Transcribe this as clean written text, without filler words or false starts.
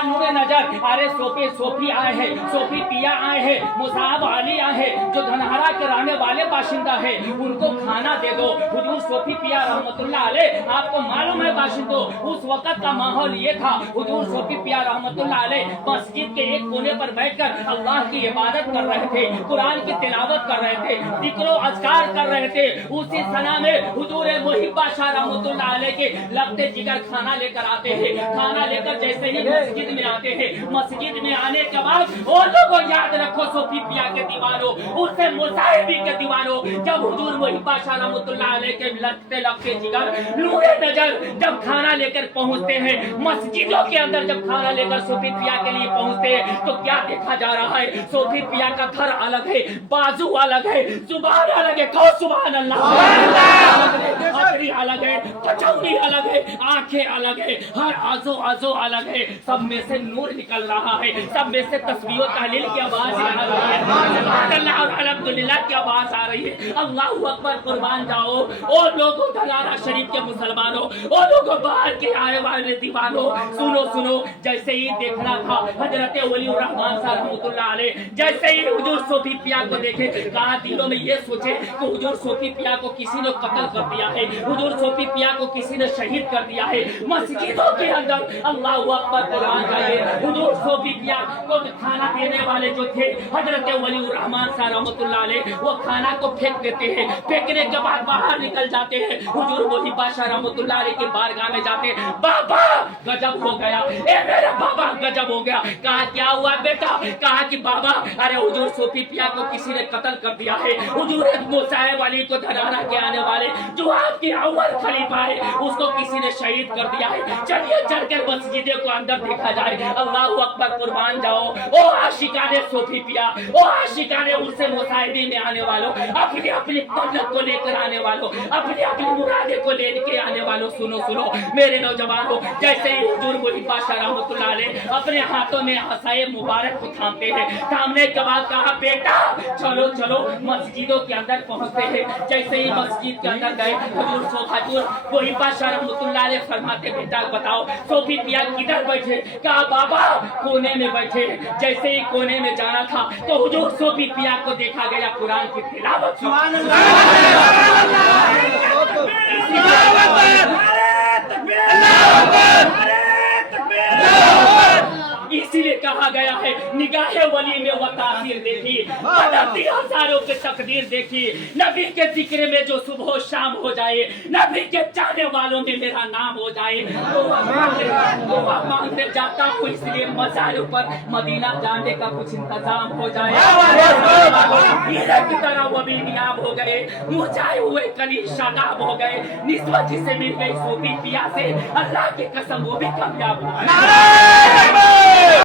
या नूर नजर, अरे सोफी आए हैं, सोफी पिया आए हैं, मुसाहब अली आए हैं, जो धनहरा के रहने वाले बाशिंदा है, उनको खाना दे दो। हुजूर सोफी पिया रहमतुल्लाह अलैह, आपको मालूम है बाशिंदों, उस वक्त का माहौल ये था, हुजूर सोफी पिया रहमतुल्लाह अलैह मस्जिद के एक कोने पर बैठकर अल्लाह की इबादत कर रहे थे, कुरान की तिलावत कर रहे थे, जिक्र अज़कार कर रहे थे। उसी सना में हुजूर मुहिब्बा शाह रहमतुल्लाह अलैह के लगते जिगर खाना लेकर आते हैं। खाना लेकर जैसे ही मस्जिद में आते हैं, मस्जिद में आने के बाद वो लोगों याद रखो सोफी पिया के दीवानों, उससे मुसाहिबी के दीवानों, जब हुजूर मुहिब्बा शाह रहमतुल्लाह अलैह के लगते जिगर नूरे नजर जब खाना लेकर पहुंचते हैं, मस्जिदों के अंदर जब खाना लेकर सोफी पिया के लिए पहुंचते हैं, तो क्या देखा जा रहा है? सोफी पिया का घर अलग है, बाजू अलग है, जुबान अलग है, कहो सुभान अल्लाह, हथेली अलग है, कचौड़ी अलग है, आंखें अलग है, हर आजो अलग है, सब में से नूर निकल रहा है, सब में से तस्बीह तहलील की आवाज आ रही है, सुभान अल्लाह और अल्हम्दुलिल्लाह की आवाज आ रही है। अल्लाहू अकबर, कुर्बान जाओ ओ लोगों धनारा शरीफ के मुसलमानों, ओ लोगों बाहर के आए वाले दीवानों, सुनो जैसे ही देखना था हजरत वलीउर रहमान साहब रहमतुल्लाह अलैह, जैसे ही हुजूर सोफी पिया को देखे, कहा दिलों में ये सोचे कि हुजूर सोफी पिया को किसी ने कत्ल कर दिया है, हुजूर सोफी पिया को किसी ने शहीद कर दिया है। मस्जिदों के अंदर अल्लाहू अकबर कुरान गाए, हुजूर सोफी पिया को खाना देने वाले जो थे हजरत वलीउर रहमान साहब रहमतुल्लाह अलैह, वो खाना को फेंक देते हैं, फेंकने के बाद बाहर निकल जाते हैं, हुजूर मुहिब्बा शाह रहमतुल्लाह अलैह के बारगाह में जाते हैं, बाबा गजब हो गया, ए मेरे बाबा गजब हो गया। कहा क्या हुआ बेटा? कहा कि बाबा अरे हुजूर सोफी पिया को किसी ने कत्ल कर दिया है, हुजूर मुसाहिब अली को धनारा के आने वाले जो आपके अव्वल खलीफा है, उसको किसी ने शहीद कर दिया है, चलिए चलकर मस्जिद को अंदर देखा जाए। अल्लाहू अकबर, कुर्बान जाओ ओ आशिकाने सोफी पिया, ओ आशिकाने उससे मुसाहिबी में आने वालों, अपनी अपनी मन्नत को लेकर आने वालों, अपनी अपनी मुरादे को लेके आने वालों, सुनो मेरे नौजवानों, जैसे ही हुजूर मुहिब्बा शाह रहमतुल्लाह अलैह अपने हाथों में हसाए मुबारक को थामते हैं, थामने के बाद कहा बेटा चलो मस्जिदों के अंदर पहुंचते हैं। जैसे ही मस्जिद के अंदर गए, हुजूर मुहिब्बा शाह रहमतुल्लाह अलैह फरमाते बेटा बताओ सोफी पिया किधर बैठे? कहा बाबा कोने में बैठे। जैसे ही कोने में जाना था तो हुजूर सोफी पिया को देखा गया कुरान की तिलावत, सुभान इसीलिए कहा गया है निगाहे वली में वो तासीर देखी, बदलती हजारों के तकदीर देखी, नबी के जिक्र में जो सुबह शाम हो जाए, नबी के चाहने वालों में मेरा नाम हो जाए, तो मांगने जाता हूँ, इसलिए मज़ारों पर मदीना जाने का कुछ इंतजाम हो जाए। हीरे की तरह वो भी नियाब हो गए, मुरझाए हुए कली शादाब हो गए, निस्बत जिसे मिल गई सोफी पिया से, अल्लाह की कसम वो भी कामयाब हो गए।